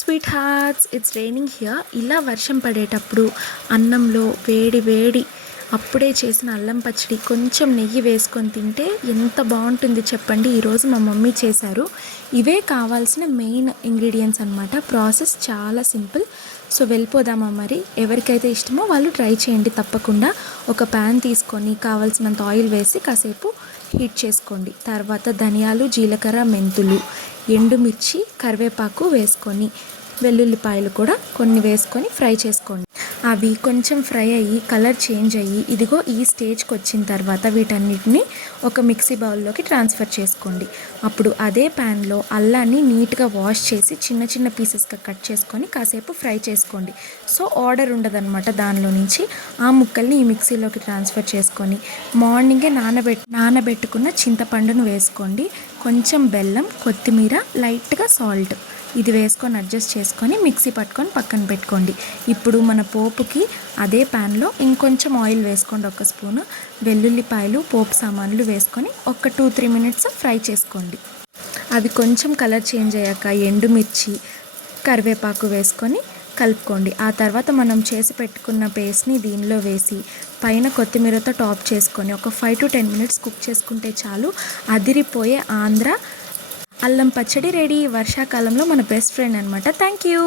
Sweet hearts, it's raining here. ఇలా వర్షం పడేటప్పుడు అన్నంలో వేడి వేడి అప్పుడే చేసిన అల్లం పచ్చడి కొంచెం నెయ్యి వేసుకొని తింటే ఎంత బాగుంటుంది చెప్పండి. ఈరోజు మా మమ్మీ చేశారు. ఇవే కావాల్సిన మెయిన్ ఇంగ్రీడియంట్స్ అనమాట. ప్రాసెస్ చాలా సింపుల్. సో వెళ్ళిపోదామా మరి. ఎవరికైతే ఇష్టమో వాళ్ళు ట్రై చేయండి తప్పకుండా. ఒక ప్యాన్ తీసుకొని కావాల్సినంత ఆయిల్ వేసి కాసేపు హీట్ చేసుకోండి. తర్వాత ధనియాలు, జీలకర్ర, మెంతులు, ఎండుమిర్చి, కరివేపాకు వేసుకొని వెల్లుల్లిపాయలు కూడా కొన్ని వేసుకొని ఫ్రై చేసుకోండి. అవి కొంచెం ఫ్రై అయ్యి కలర్ చేంజ్ అయ్యి ఇదిగో ఈ స్టేజ్కి వచ్చిన తర్వాత వీటన్నిటిని ఒక మిక్సీ బౌల్లోకి ట్రాన్స్ఫర్ చేసుకోండి. అప్పుడు అదే ప్యాన్లో అల్లాన్ని నీట్గా వాష్ చేసి చిన్న చిన్న పీసెస్గా కట్ చేసుకొని కాసేపు ఫ్రై చేసుకోండి. సో ఆర్డర్ ఉండదన్నమాట దానిలో నుంచి. ఆ ముక్కల్ని ఈ మిక్సీలోకి ట్రాన్స్ఫర్ చేసుకొని మార్నింగే నానబెట్టుకున్న చింతపండును వేసుకోండి. కొంచెం బెల్లం, కొత్తిమీర, లైట్గా సాల్ట్ ఇది వేసుకొని అడ్జస్ట్ చేసుకొని మిక్సీ పట్టుకొని పక్కన పెట్టుకోండి. ఇప్పుడు మన పోపుకి అదే ప్యాన్లో ఇంకొంచెం ఆయిల్ వేసుకోండి. ఒక స్పూను వెల్లుల్లిపాయలు, పోపు సామాన్లు వేసుకొని ఒక 2-3 మినిట్స్ ఫ్రై చేసుకోండి. అవి కొంచెం కలర్ చేంజ్ అయ్యాక ఎండుమిర్చి, కరివేపాకు వేసుకొని కలుపుకోండి. ఆ తర్వాత మనం చేసి పెట్టుకున్న పేస్ట్ని దీనిలో వేసి పైన కొత్తిమీరతో టాప్ చేసుకొని ఒక 5-10 మినిట్స్ కుక్ చేసుకుంటే చాలు. అదిరిపోయే ఆంధ్ర అల్లం పచ్చడి రెడీ. వర్షాకాలంలో మన బెస్ట్ ఫ్రెండ్ అనమాట. Thank you.